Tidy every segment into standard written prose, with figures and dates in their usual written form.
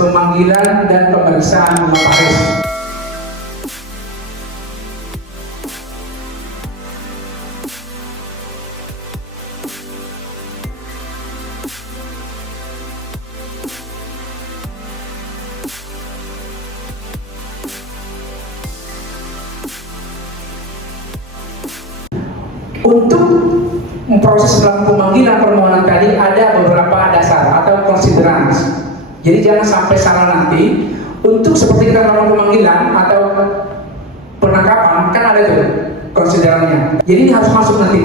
pemanggilan dan pemeriksaan notaris. Untuk proses pemanggilan permohonan tadi ada beberapa dasar atau konsideran. Jadi jangan sampai salah nanti. Untuk seperti kita melakukan pemanggilan atau penangkapan kan ada itu konsiderannya. Jadi ini harus masuk nanti.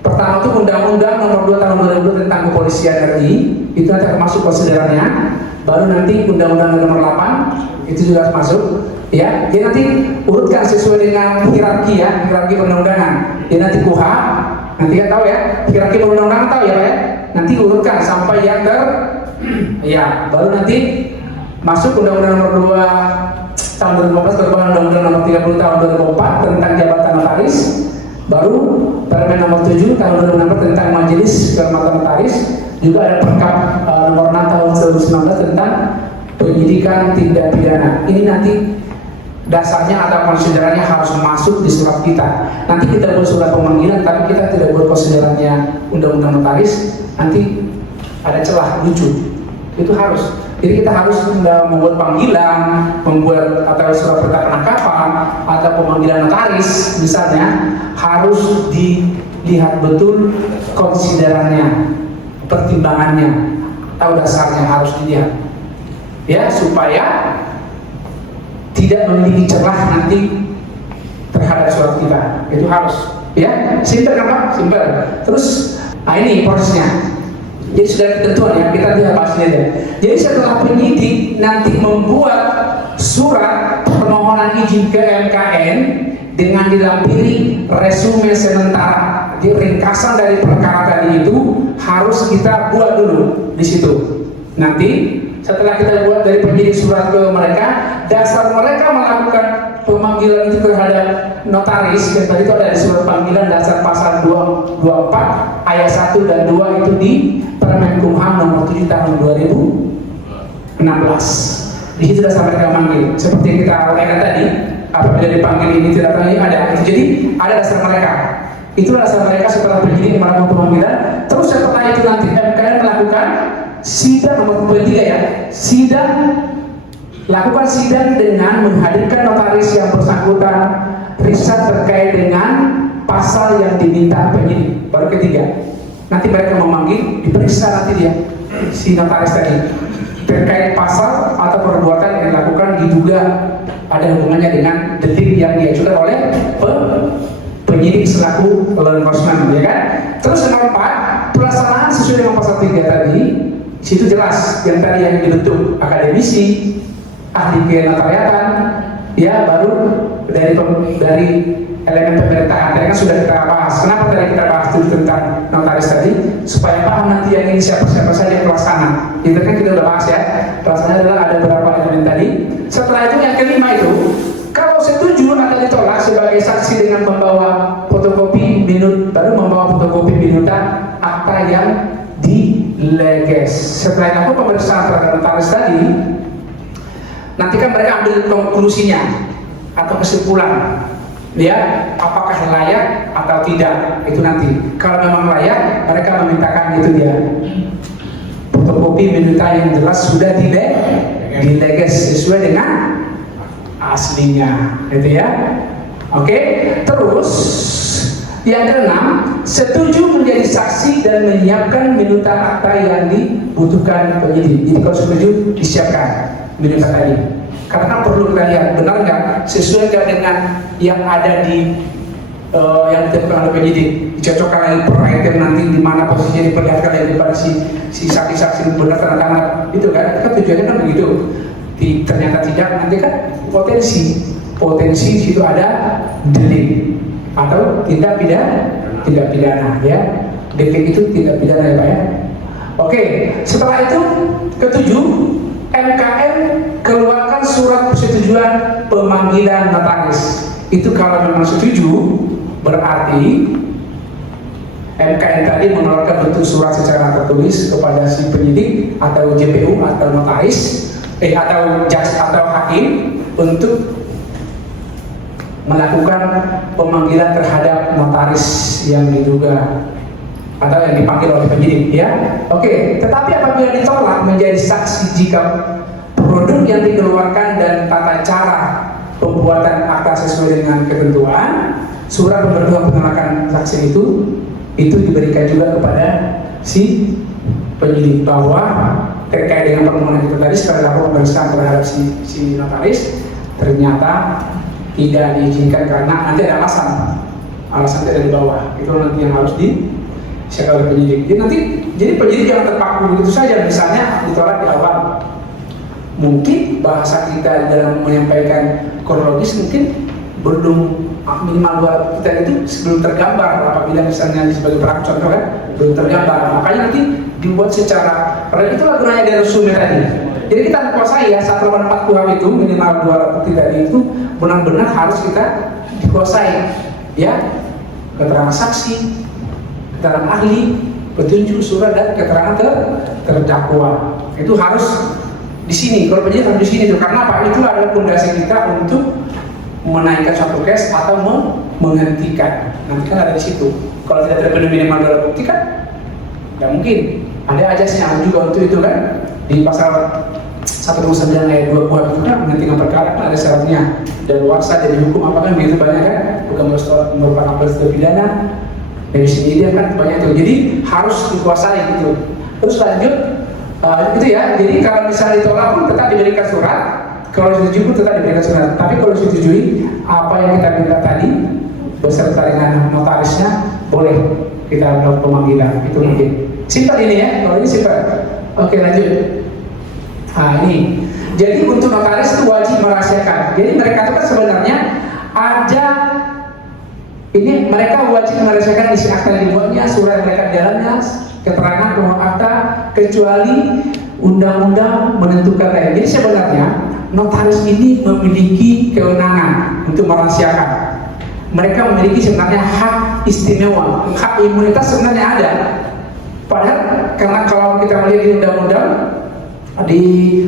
Pertama itu Undang-Undang Nomor 2 Tahun 2002 tentang Kepolisian RI, itu nanti akan masuk konsiderannya. Baru nanti Undang-Undang Nomor 8 itu juga harus masuk. Ya, jadi nanti urutkan sesuai dengan hierarki ya, hierarki perundang-undangan. Jadi nanti KUHA, nanti kan tahu ya, hierarki perundang-undangan tahu ya Pak ya. Nanti urutkan sampai yang ya, baru nanti masuk Undang-Undang Nomor 2 Tahun 2014 perubahan Undang-Undang Nomor 30 Tahun 2004 tentang jabatan notaris. Baru Permen Nomor 7 Tahun 2016 tentang Majelis Kehormatan Notaris. Juga ada Perkap Nomor 6 Tahun 2019 tentang penyidikan tindak pidana. Ini nanti dasarnya atau konsiderannya harus masuk di surat kita. Nanti kita buat surat pemanggilan, tapi kita tidak buat konsiderannya undang-undang notaris. Nanti ada celah lucu. Itu harus. Jadi kita harus membuat panggilan, membuat atau surat perintah penangkapan atau pemanggilan notaris, misalnya harus dilihat betul konsiderannya, pertimbangannya, atau dasarnya harus dilihat. Ya, supaya tidak memiliki celah nanti terhadap surat kita. Itu harus ya, simpel kan Pak? Simpel. Terus ini prosesnya. Jadi sudah ketentuan ya, kita tidak bahas ini aja. Jadi setelah penyidik nanti membuat surat permohonan izin ke MKN dengan dilampiri resume sementara, jadi ringkasan dari perkara tadi itu harus kita buat dulu di situ. Nanti setelah kita buat dari penyidik surat ke mereka, dasar mereka melakukan pemanggilan itu terhadap notaris, dan tadi itu ada di surat panggilan dasar pasal 224 ayat 1 dan 2 itu di Permenkumham Nomor 7 Tahun 2016. Di situ dasar mereka manggil. Seperti yang kita uraikan tadi, apabila dipanggil ini tidak tahu ada. Itu jadi ada dasar mereka. Itu dasar mereka setelah penyidik melakukan pemanggilan. Terus setelah itu nanti MKN melakukan sidang nomor 23 ya, lakukan sidang dengan menghadirkan notaris yang bersangkutan, riset terkait dengan pasal yang diminta penyidik. Baru ketiga, nanti mereka memanggil, diperiksa nanti dia si notaris tadi terkait pasal atau perbuatan yang dilakukan diduga ada hubungannya dengan delik yang diajukan oleh penyidik selaku law enforcement, ya kan? Terus nomor 4, pelaksanaan sesuai dengan pasal 3 tadi. Situ jelas yang tadi yang dibentuk akademisi, ahli kenotariatan, ya, baru dari elemen pemerintahan. Tadi kan sudah kita bahas. Kenapa tadi kita bahas itu tentang notaris tadi? Supaya paham nanti yang ini siapa-siapa saja pelaksana. Itu kan kita udah bahas ya. Pelaksana adalah ada beberapa elemen tadi. Setelah itu yang kelima itu, kalau setuju akan ditolak sebagai saksi dengan membawa fotokopi baru membawa fotokopi minuta akta yang dileges. Setelah itu pemeriksaan terhadap notaris tadi, nanti kan mereka ambil konklusinya atau kesimpulan, ya, apakah layak atau tidak. Itu nanti kalau memang layak, mereka memintakan itu dia fotokopi minuta yang jelas sudah dileges sesuai dengan aslinya, gitu ya. Oke, terus yang keenam, setuju menjadi saksi dan menyiapkan minuta akta yang dibutuhkan penyidik. Jadi kalau setuju disiapkan minuta tadi. Karena kan perlu kita lihat benar nggak, sesuai nggak dengan yang ada di yang ditentukan oleh penyidik. Dicocokkan lagi per item nanti di mana posisinya diperlihatkan yang depan si saksi-saksi benar tanda tangan, itu kan? Kan tujuannya kan begitu. Ternyata tidak, nanti kan potensi situ ada delik atau tindak pidana ya. Delik itu tindak pidana ya Pak ya. Oke, setelah itu ketujuh, MKN keluarkan surat persetujuan pemanggilan notaris. Itu kalau memang setuju, berarti MKN tadi mengeluarkan bentuk surat secara tertulis kepada si penyidik atau JPU atau notaris atau judge atau hakim untuk melakukan pemanggilan terhadap notaris yang diduga atau yang dipanggil oleh penyidik, ya. Oke, tetapi apabila ditolak menjadi saksi jika produk yang dikeluarkan dan tata cara pembuatan akta sesuai dengan ketentuan, surat pemberitahuan penolakan saksi itu diberikan juga kepada si penyidik bahwa terkait dengan permohonan itu tadi setelah dilakukan pemeriksaan terhadap si notaris ternyata tidak diizinkan karena nanti ada alasan tidak dibawa, itu nanti yang harus disiapkan oleh penyidik. Jadi penyidik jangan terpaku begitu saja, misalnya ditolak di awal. Mungkin bahasa kita dalam menyampaikan kronologis mungkin belum minimal kita itu belum tergambar apabila misalnya sebagai pelaku contoh kan belum tergambar, makanya nanti dibuat secara itulah gunanya dari resume tadi. Jadi kita kuasai ya, saat nomor 4 KUHP itu minimal 2 alat bukti tadi itu benar-benar harus kita dikuasai, ya, keterangan saksi, keterangan ahli, petunjuk, surat dan keterangan terdakwa itu harus di sini. Kalau penyidik harus di sini tuh, karena apa? Itu adalah fondasi kita untuk menaikkan suatu case atau menghentikan. Nanti kan ada di situ. Kalau tidak terpenuhi minimal 2 alat bukti kan nggak mungkin. Ada ajasnya juga untuk itu kan, di pasal 129 ayat 2 KUHP itu kan menghentikan perkara kan ada syaratnya dan luarsa jadi hukum apa kan begitu banyak kan, bukan merupakan peristiwa pidana dari sini dia kan banyak itu, jadi harus dikuasai gitu. Terus lanjut itu ya, jadi kalau misalnya ditolak pun tetap diberikan surat, kalau disetujui pun tetap diberikan surat, tapi kalau disetujui apa yang kita minta tadi beserta dengan notarisnya boleh kita melakukan pemanggilan, itu mungkin. Simpel ini ya, kalau ini simpel. Oke, lanjut. Nah ini, jadi untuk notaris itu wajib merahasiakan. Jadi mereka itu kan sebenarnya ada, ini mereka wajib merahasiakan isi akta yang dibuatnya, surat mereka jalannya, keterangan pemohon akta, kecuali undang-undang menentukan lain. Jadi sebenarnya notaris ini memiliki kewenangan untuk merahasiakan. Mereka memiliki sebenarnya hak istimewa, hak imunitas sebenarnya ada. Padahal karena kalau kita melihat di undang-undang di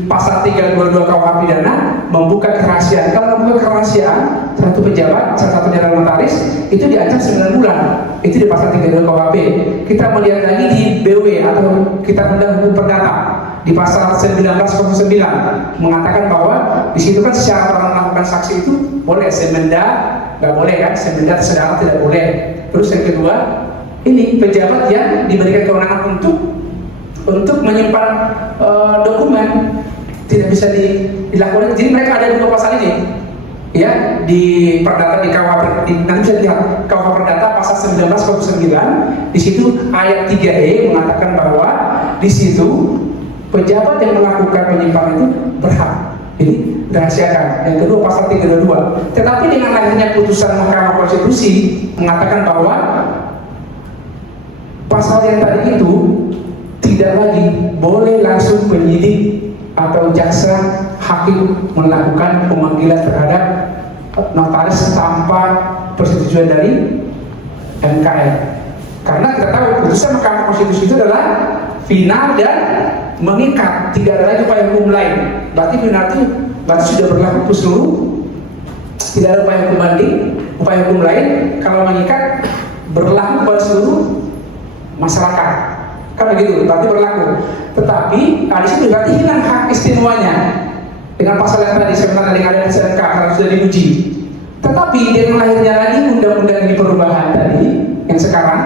pasal 322 KUH pidana membuka kerahasiaan. Kalau membuka kerahasiaan satu pejabat, salah satunya adalah notaris, itu diancam 9 bulan. Itu di pasal 32 KUHP. Kita melihat lagi di BW atau Kitab Undang Hukum Perdata di pasal 1909 mengatakan bahwa di situ kan syarat orang melakukan saksi itu boleh, semenda nggak boleh kan, semenda tersedara tidak boleh. Terus yang kedua, ini pejabat yang diberikan kewenangan untuk menyimpan dokumen tidak bisa dilakukan. Jadi mereka ada 2 pasal ini, ya, di perdata di KUH, nanti bisa lihat KUH Perdata pasal 1909. Di situ ayat 3E mengatakan bahwa di situ pejabat yang melakukan penyimpanan itu berhak ini dirahasiakan. Yang kedua pasal 322. Tetapi dengan lahirnya putusan Mahkamah Konstitusi mengatakan bahwa pasal yang tadi itu tidak lagi boleh langsung penyidik atau jaksa hakim melakukan pemanggilan terhadap notaris tanpa persetujuan dari MKM. Karena kita tahu putusan Mahkamah Konstitusi itu adalah final dan mengikat, tidak ada lagi upaya hukum lain. Berarti final itu sudah berlaku seluruh, tidak ada upaya hukum banding, upaya hukum lain. Kalau mengikat berlaku pada seluruh masyarakat, kan begitu, berarti berlaku. Tetapi di situ berarti hilang hak istimewanya dengan pasal yang tadi sebenarnya dengan ada SMK karena sudah diuji. Tetapi dengan lahirnya lagi undang-undang ini perubahan tadi yang sekarang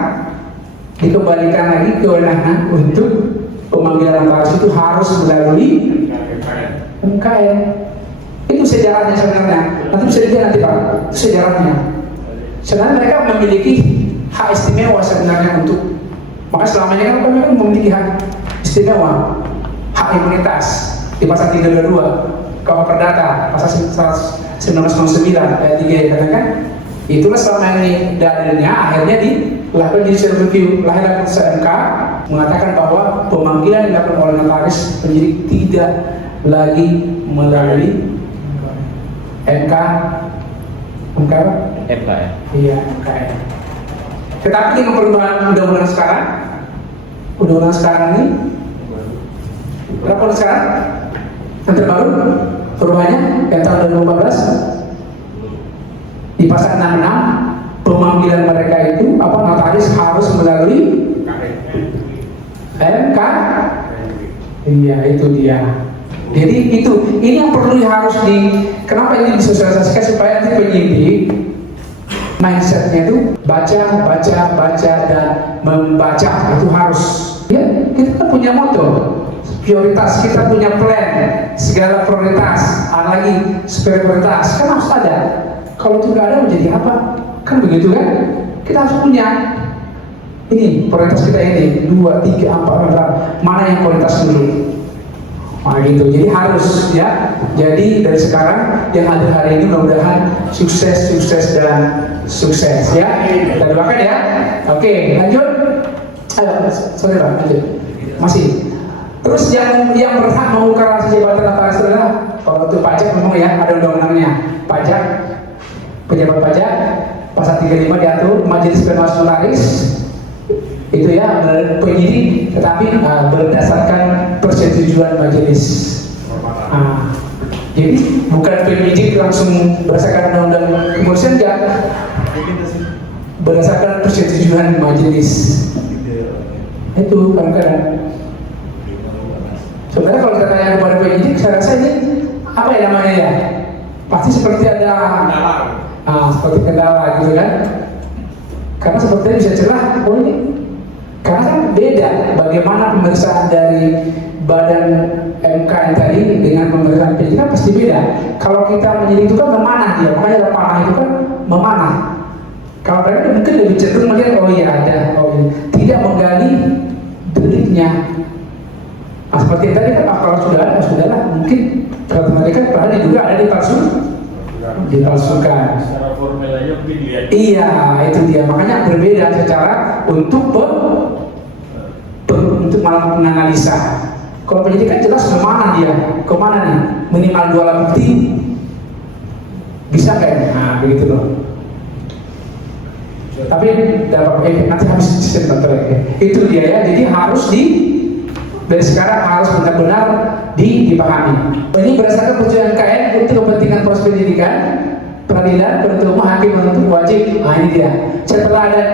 dikembalikan lagi kewenangan untuk pemanggilan notaris itu harus melalui MKM. Itu sejarahnya sebenarnya. Nanti bisa dilihat nanti Pak, itu sejarahnya. Sebenarnya mereka memiliki hak istimewa sebenarnya untuk, maka selama ini kan mereka memiliki hak istimewa, hak imunitas di pasal 322 KUH Perdata pasal 1909 ayat 3 katakan. Itulah selama ini dalilnya akhirnya dilakukan judicial review, lahirlah putusan MK mengatakan bahwa pemanggilan dilakukan oleh notaris penyidik tidak lagi melalui MK iya MKM. Tetapi dengan perubahan undang-undang sekarang ini berapa sekarang? Yang terbaru perubahannya yang tahun 2015 di pasal 66 pemanggilan mereka itu notaris harus melalui MK. Iya, itu dia. Jadi ini yang perlu harus kenapa ini disosialisasikan supaya nanti penyidik mindsetnya itu baca dan membaca itu harus. Ya, kita kan punya moto, prioritas, kita punya plan, segala prioritas, ada lagi prioritas, kan harus ada. Kalau itu nggak ada menjadi apa? Kan begitu kan? Kita harus punya. Ini prioritas kita ini 2, 3, 4, mana yang prioritas dulu? Nah gitu, jadi harus ya. Jadi dari sekarang yang hadir hari ini mudah-mudahan sukses ya. Kita doakan ya. Oke, lanjut. Ayo, sorry Pak, lanjut. Masih. Terus yang berhak membuka rahasia jabatan notaris adalah kalau untuk pajak memang ya ada undang-undangnya. Pajak, pejabat pajak, pasal 35 diatur majelis pengawas notaris itu ya penyidik, tetapi berdasarkan persetujuan majelis. Jadi bukan penyidik langsung berdasarkan undang-undang kepolisian, enggak, berdasarkan persetujuan majelis. Itu kadang-kadang. Sebenarnya kalau kita tanya kepada penyidik, saya rasa ini apa ya namanya ya? Pasti seperti ada seperti kendala gitu kan? Karena sepertinya bisa celah, ini karena kan beda bagaimana pemeriksaan dari badan MK yang tadi dengan pemeriksaan penyidik kan pasti beda. Kalau kita menyidik itu kan memanah dia, makanya ada panah itu kan memanah. Kalau mereka mungkin lebih cenderung melihat ada, tidak menggali deliknya. Seperti yang tadi kan kalau sudahlah mungkin kalau mereka padahal juga ada dipalsukan. Secara formel aja mungkin lihat. Iya, itu dia. Makanya berbeda secara untuk malah menganalisa. Kalau penyidik kan jelas kemana nih, minimal 2 alat bukti bisa kan? Nah, begitu loh. Tapi nanti habis sistem itu dia ya. Jadi harus dari sekarang harus benar-benar dipahami. Ini berdasarkan putusan KN untuk kepentingan proses penyidikan, peradilan, penuntut umum, hakim menuntut wajib. Nah ini dia. Setelah ada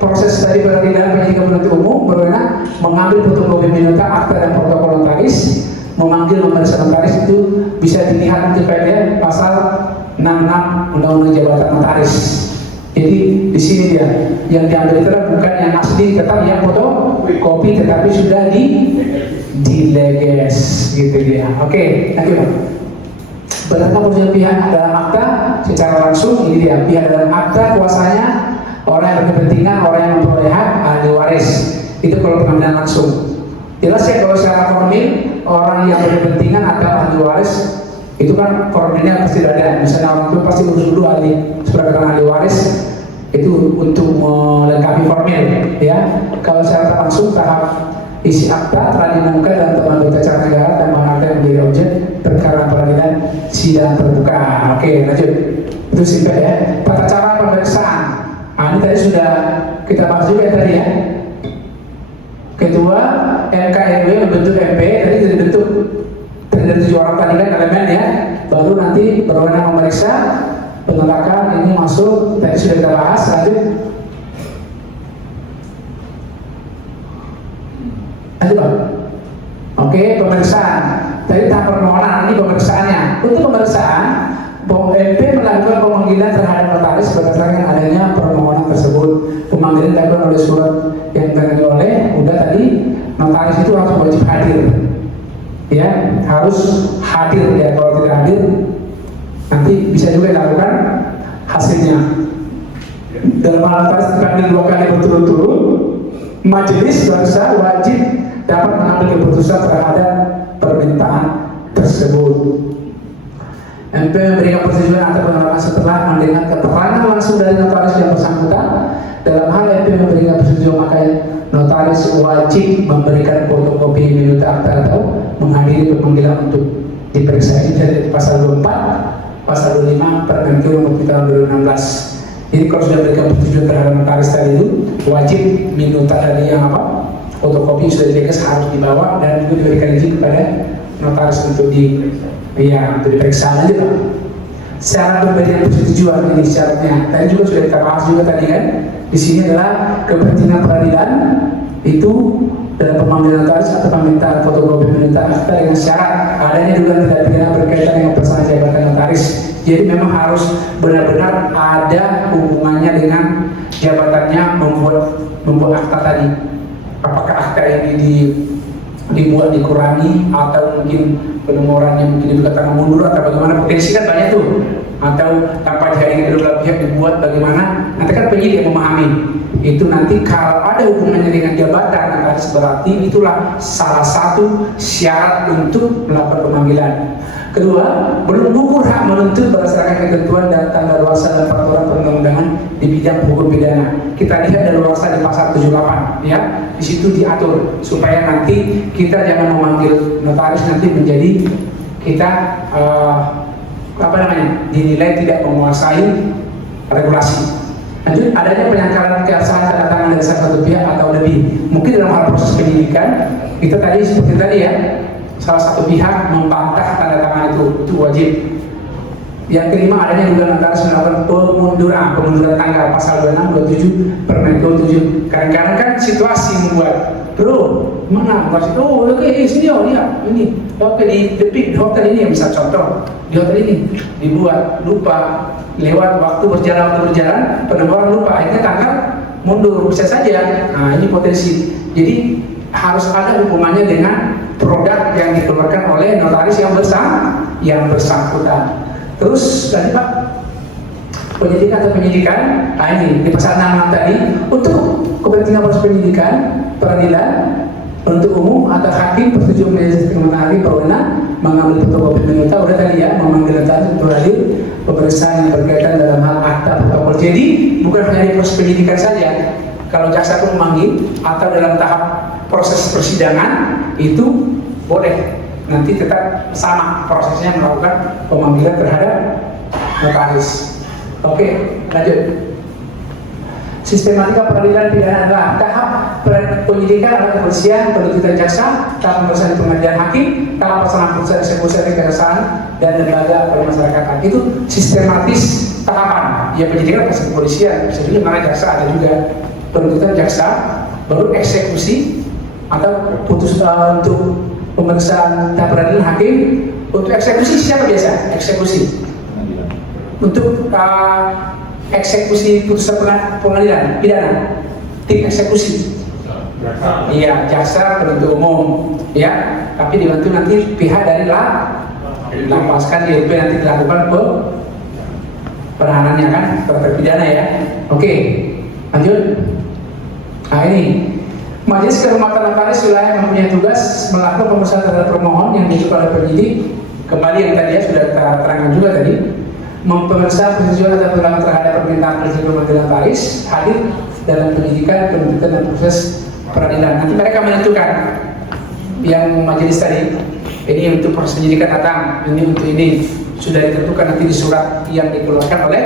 proses dari peradilan, penyidikan, penuntut umum berwenang mengambil fotokopi minuta, akta dan protokol notaris, memanggil memeriksa notaris itu bisa dilihat di PDF pasal 66 Undang-Undang Jabatan Notaris. Jadi di sini dia yang diambil itu bukan yang asli, tetap yang fotokopi, tetapi sudah dileges gitu dia. Oke, nanti Pak. Berdasarkan persetujuan pihak dalam akta secara langsung ini dia pihak dalam akta kuasanya orang yang berkepentingan, orang yang memperoleh hak ahli waris. Itu kalau pengambilan langsung. Jelas ya kalau secara formil orang yang berkepentingan atau ahli waris itu kan formilnya pasti ada. Misalnya orang tua pasti urus dulu sebagai ahli waris itu untuk melengkapi formil ya. Kalau secara langsung tahap isi akta telah diumumkan dalam temuan berita acara negara dan mengangkat menjadi objek perkara peradilan sidang terbuka. Oke, lanjut. Itu singkat ya. Tata cara pemeriksaan. Ini tadi sudah kita bahas juga tadi ya. Ketua MKRW membentuk MP, tadi sudah dibentuk dari 7 orang tadi kan elemen ya. Baru nanti berwenang memeriksa penolakan ini masuk. Tadi sudah kita bahas. Lanjut. Pak. Oke, pemeriksaan. Tadi tahap permohonan, ini pemeriksaannya. Untuk pemeriksaan, MP melakukan pemanggilan terhadap notaris berdasarkan adanya permohonan tersebut. Pemanggilan dilakukan oleh surat yang terdiri oleh, udah tadi notaris itu harus wajib hadir. Ya, harus hadir ya. Kalau tidak hadir, nanti bisa juga dilakukan hasilnya. Dalam hal notaris dipanggil 2 kali berturut-turut, majelis bahasa wajib dapat mengambil keputusan terhadap permintaan tersebut. MP memberikan persetujuan atau penolakan setelah mendengar keterangan langsung dari notaris yang bersangkutan. Dalam hal MP memberikan persetujuan, maka notaris wajib memberikan fotokopi minuta akta atau menghadiri pemanggilan untuk diperiksa. Ini dari pasal 24, pasal 25 Permenkeu Nomor 3 Tahun 2016. Jadi kalau sudah berikan persetujuan terhadap notaris tadi itu wajib minuta dari yang fotokopi sudah dileges harus dibawa dan juga diberikan izin kepada notaris untuk untuk diperiksa aja lah. Syarat pemberian persetujuan ini syaratnya. Tadi juga sudah kita bahas juga tadi kan. Di sini adalah kepentingan peradilan itu dalam pemanggilan notaris atau permintaan fotokopi permintaan akta dengan syarat adanya dugaan tindak pidana berkaitan dengan pelaksana jabatan notaris. Jadi memang harus benar-benar ada hubungannya dengan jabatannya membuat akta tadi. Apakah akta ini dibuat dikurangi atau mungkin penomorannya mungkin dikatakan mundur atau bagaimana, potensi kan banyak tuh, atau tanpa dihadirkan kedua pihak dibuat bagaimana, nanti kan penyidik yang memahami itu. Nanti kalau ada hubungannya dengan jabatan notaris berarti itulah salah satu syarat untuk melakukan pemanggilan. Kedua, belum gugur hak menuntut berdasarkan ketentuan dan tanda luarsa dan peraturan perundang-undangan di bidang hukum pidana. Kita lihat dari luarsa di pasal 78 ya. Di situ diatur supaya nanti kita jangan memanggil notaris nanti menjadi kita dinilai tidak menguasai regulasi. Lanjut, adanya penyangkalan keabsahan tanda tangan dari salah satu pihak atau lebih. Mungkin dalam hal proses penyidikan kita tadi seperti tadi ya, salah satu pihak membantah tanda tangan itu wajib. Yang kelima, adanya juga notaris melakukan pemunduran tanggal pasal 26, 27 Permen 27. Kadang-kadang kan situasi membuat, bro, mana kasih, oke, sini lihat ini, oke di hotel ini, misal contoh di hotel ini dibuat lupa, lewat waktu berjalan penomoran lupa, akhirnya tanggal mundur, bisa saja. Nah ini potensi. Jadi harus ada hubungannya dengan produk yang dikeluarkan oleh notaris yang bersangkutan. Terus tadi Pak, penyidikan, nah ini di pasal 6 tadi, untuk kepentingan proses penyidikan, peradilan, untuk umum atau hakim persetujuan majelis kehormatan hakim berwenang mengambil fotokopi permintaan, udah tadi ya, memanggil notaris untuk hadir pemeriksaan yang berkaitan dalam hal akta protokol. Jadi bukan hanya di proses penyidikan saja, kalau jaksa pun memanggil atau dalam tahap proses persidangan itu boleh. Nanti tetap sama prosesnya melakukan pemanggilan terhadap notaris. Oke, lanjut. Sistematika peradilan pidana adalah tahap penyidikan atau kepolisian, penuntutan jaksa, tahap pemeriksaan pengadilan hakim, tahap pelaksanaan putusan eksekusi kejaksaan dan lembaga permasyarakatan. Itu sistematis tahapan. Ya penyidikan proses kepolisian, bisa juga mana jaksa, ada juga penuntutan jaksa, baru eksekusi atau untuk pemeriksaan tahap peradilan hakim. Untuk eksekusi siapa biasa? Eksekusi. Untuk eksekusi putusan pengadilan pidana, tim eksekusi. Iya, jaksa penuntut umum, ya. Tapi dibantu nanti pihak dari lapas kan DLP nanti dilakukan penahanannya kan terpidana ya. Oke, lanjut. Nah ini. Majelis Kehormatan Notaris wilayah mempunyai tugas melakukan pemeriksaan terhadap permohon yang diajukan oleh penyidik. Kembali yang tadi ya sudah terangkan juga tadi, memeriksa persetujuan atau penolakan terhadap permintaan persetujuan pemanggilan notaris hadir dalam penyidikan, penuntutan dan proses peradilan. Nanti mereka menentukan yang majelis tadi, ini untuk proses penyidikan datang, ini untuk ini sudah ditentukan nanti di surat yang dikeluarkan oleh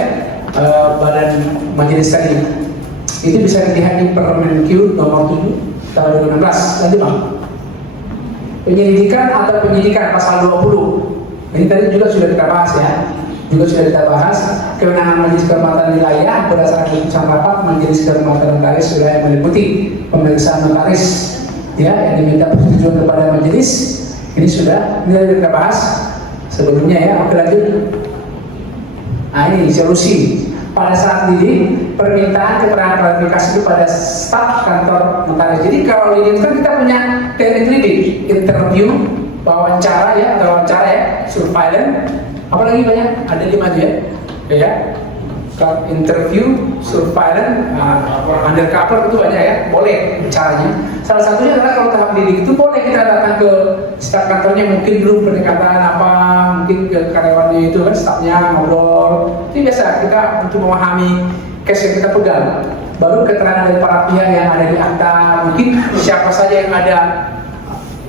badan majelis tadi. Itu bisa dilihat di Permen Q nomor 7 tahun 2016. Lanjut Bang. Penyelidikan atau penyidikan pasal 20. Ini tadi juga sudah kita bahas ya. Kewenangan Majelis Kehormatan Wilayah berdasarkan keputusan rapat Majelis Kehormatan Notaris wilayah meliputi pemeriksaan notaris ya yang diminta persetujuan kepada majelis. Ini sudah kita bahas sebelumnya ya. Oke lanjut. Nah ini solusi. Pada saat ini permintaan keterangan klarifikasi kepada staf kantor notaris. Jadi kalau ini kan kita punya teknik lidik, interview, wawancara ya, surveillance, apalagi banyak, ada 5 aja ya. Interview, surveillance, undercover itu banyak ya, boleh caranya. Salah satunya adalah kalau tahap lidik itu boleh kita datang ke staf kantornya, mungkin dulu pendekatan mungkin ke karyawannya itu kan, stafnya ngobrol. Itu biasa kita untuk memahami case yang kita pegang. Baru keterangan dari para pihak yang ada di akta, mungkin siapa saja yang ada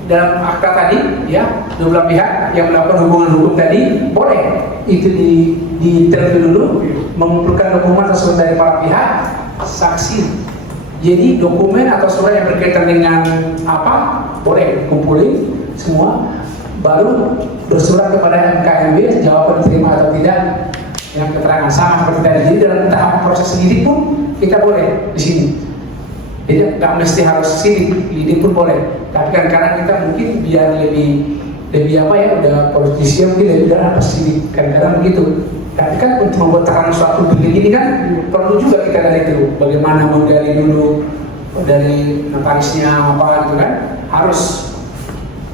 dalam akta tadi ya, 12 pihak yang melakukan hubungan hukum tadi, boleh itu di interview dulu, mengumpulkan dokumen tersebut dari para pihak, saksi. Jadi dokumen atau surat yang berkaitan dengan apa boleh kumpulin semua. baru bersurat kepada MKMB jawaban diterima atau tidak yang keterangan sama seperti tadi. Jadi dalam tahap proses lidik pun kita boleh di sini. Jadi nggak mesti harus sidik, lidik pun boleh. Tapi kan karena kita mungkin biar lebih apa ya, udah politisi mungkin lebih dalam apa sidik, kadang-kadang begitu. Tapi kan untuk membuat terang suatu bilik ini kan perlu juga kita dari itu, bagaimana menggali dulu dari notarisnya apa gitu kan, harus.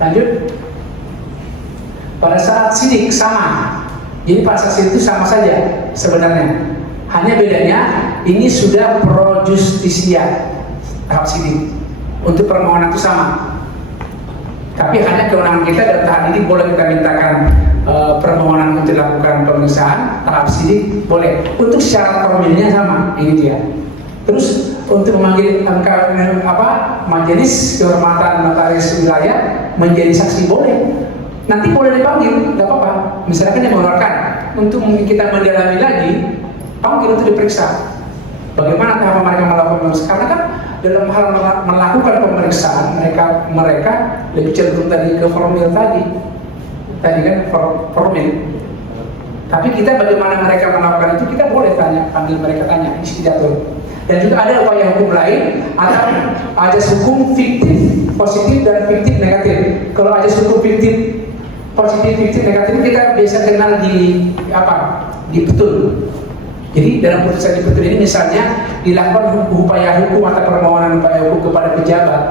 Lanjut. Pada saat sidik sama, jadi pada saat sidik itu sama saja sebenarnya. Hanya bedanya ini sudah pro justisia tahap sidik. Untuk permohonan itu sama. Tapi hanya kewenangan kita dalam tahap ini boleh kita mintakan permohonan untuk dilakukan pemeriksaan, tahap sidik boleh. Untuk syarat formilnya sama, ini dia. Terus untuk memanggil majelis kehormatan notaris wilayah menjadi saksi boleh. Nanti boleh dipanggil, nggak apa-apa. Misalkan yang mengeluarkan untuk kita mendalami lagi, panggil untuk diperiksa. Bagaimana tahap mereka melakukan pemeriksaan? Karena kan dalam hal melakukan pemeriksaan mereka lebih cenderung tadi ke formil tadi kan formil. Tapi kita bagaimana mereka melakukan itu kita boleh tanya, panggil mereka tanya, istiatur. Dan juga ada upaya hukum lain atau ajas hukum fiktif positif dan fiktif negatif. Kalau ajas hukum fiktif positif fiktif negatif kita biasa kenal di betul. Jadi dalam putusan di betul ini misalnya dilakukan upaya hukum atau permohonan upaya hukum kepada pejabat,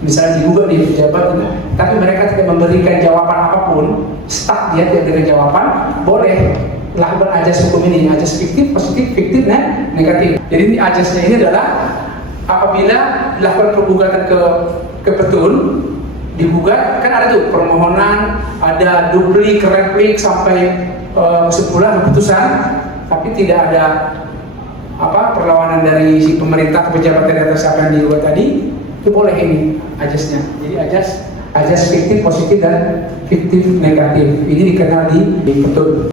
misalnya digugat di pejabat, tapi mereka tidak memberikan jawaban apapun, stuck dia tidak dengan jawaban, boleh lakukan ajas hukum ini, ajas fiktif, positif, fiktif, negatif. Jadi ini ajasnya ini adalah apabila dilakukan pergugatan ke petun, digugat kan ada tuh permohonan, ada duplik, replik sampai kesimpulan keputusan, tapi tidak ada perlawanan dari si pemerintah ke pejabat dari atas apa yang digugat tadi, itu boleh ini ajasnya. Jadi ajas fiktif positif dan fiktif negatif ini dikenal di petun.